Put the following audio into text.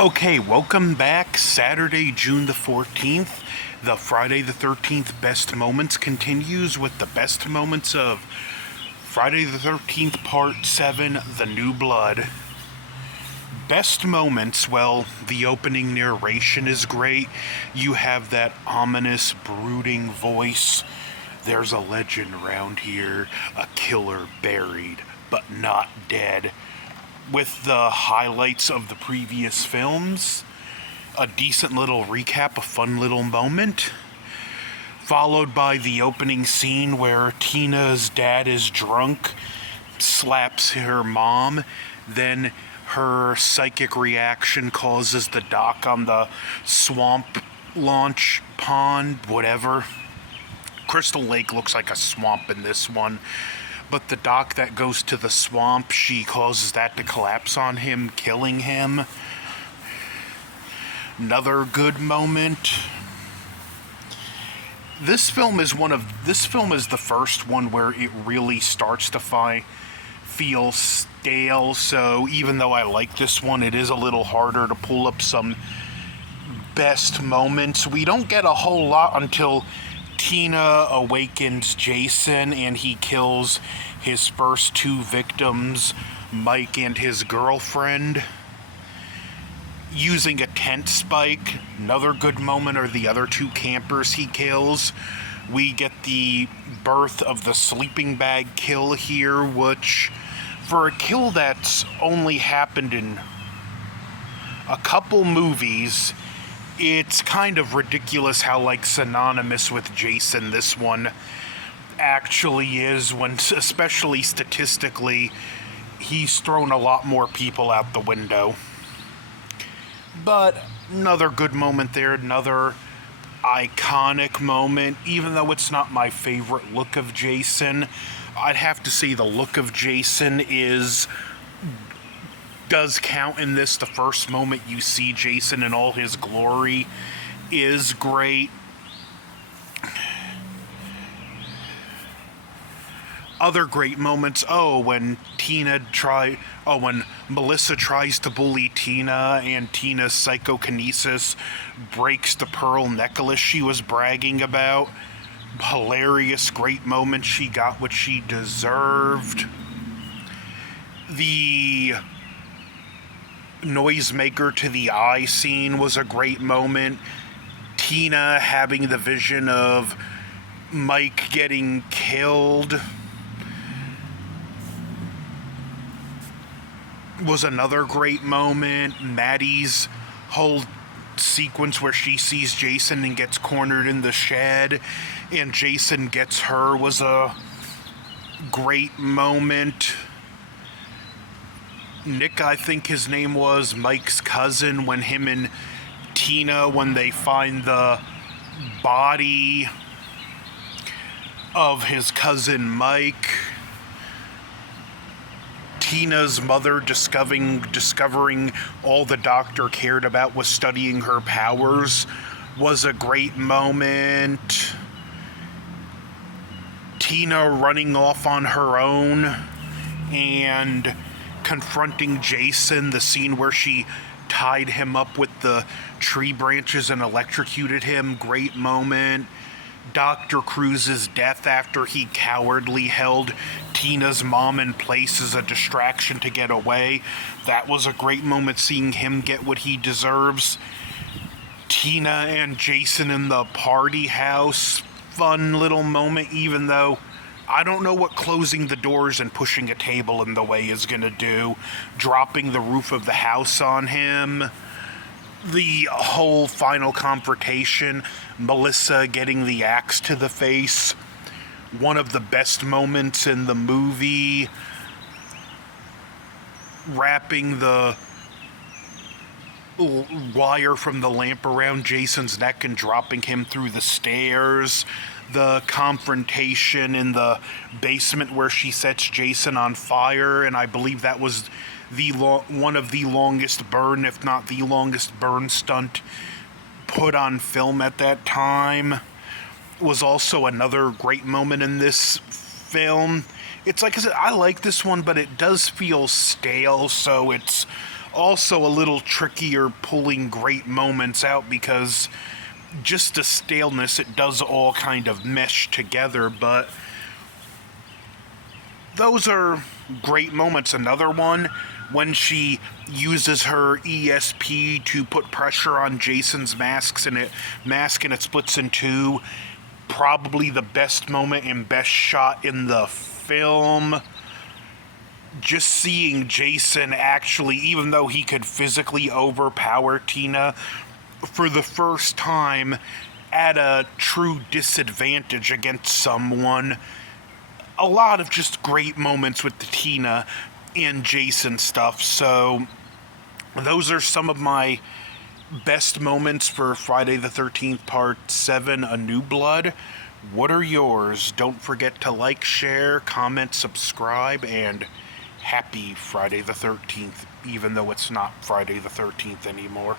Okay, welcome back. Saturday, June the 14th. The Friday the 13th Best Moments continues with the best moments of Friday the 13th Part 7, The New Blood. Best moments, well, the opening narration is great. You have that ominous, brooding voice. There's a legend around here, a killer buried, but not dead. With the highlights of the previous films, a decent little recap, a fun little moment, followed by the opening scene where Tina's dad is drunk, slaps her mom, then her psychic reaction causes the dock on the swamp launch pond, whatever. Crystal Lake looks like a swamp in this one. But the dock that goes to the swamp, she causes that to collapse on him, killing him. Another good moment. This film is the first one where it really starts to feel stale. So even though I like this one, it is a little harder to pull up some best moments. We don't get a whole lot until Tina awakens Jason and he kills his first two victims, Mike and his girlfriend, using a tent spike. Another good moment are the other two campers he kills. We get the birth of the sleeping bag kill here, which for a kill that's only happened in a couple movies, it's kind of ridiculous how, synonymous with Jason this one actually is, when, especially statistically, he's thrown a lot more people out the window. But another good moment there, another iconic moment. Even though it's not my favorite look of Jason, I'd have to say the look of Jason does count in this. The first moment you see Jason in all his glory is great. Other great moments, when Melissa tries to bully Tina and Tina's psychokinesis breaks the pearl necklace she was bragging about. Hilarious, great moment. She got what she deserved. The noisemaker to the eye scene was a great moment. Tina having the vision of Mike getting killed was another great moment. Maddie's whole sequence where she sees Jason and gets cornered in the shed and Jason gets her was a great moment. Nick, I think his name was, Mike's cousin, when him and Tina, when they find the body of his cousin Mike, Tina's mother discovering all the doctor cared about was studying her powers was a great moment. Tina running off on her own and confronting Jason, the scene where she tied him up with the tree branches and electrocuted him, great moment. Dr. Cruz's death after he cowardly held Tina's mom in place as a distraction to get away, that was a great moment, seeing him get what he deserves. Tina and Jason in the party house, fun little moment, even though I don't know what closing the doors and pushing a table in the way is going to do. Dropping the roof of the house on him. The whole final confrontation. Melissa getting the axe to the face. One of the best moments in the movie. Wrapping the wire from the lamp around Jason's neck and dropping him through the stairs. The confrontation in the basement where she sets Jason on fire, and I believe that was one of the longest burn, if not the longest burn stunt put on film at that time. Was also another great moment in this film. It's like I said, I like this one, but it does feel stale, so it's also a little trickier pulling great moments out because just a staleness, it does all kind of mesh together, but those are great moments. Another one, when she uses her ESP to put pressure on Jason's mask and it splits in two. Probably the best moment and best shot in the film. Just seeing Jason actually, even though he could physically overpower Tina, for the first time at a true disadvantage against someone. A lot of just great moments with the Tina and Jason stuff. So those are some of my best moments for Friday the 13th Part 7, A New Blood. What are yours? Don't forget to like, share, comment, subscribe, and happy Friday the 13th, even though it's not Friday the 13th anymore.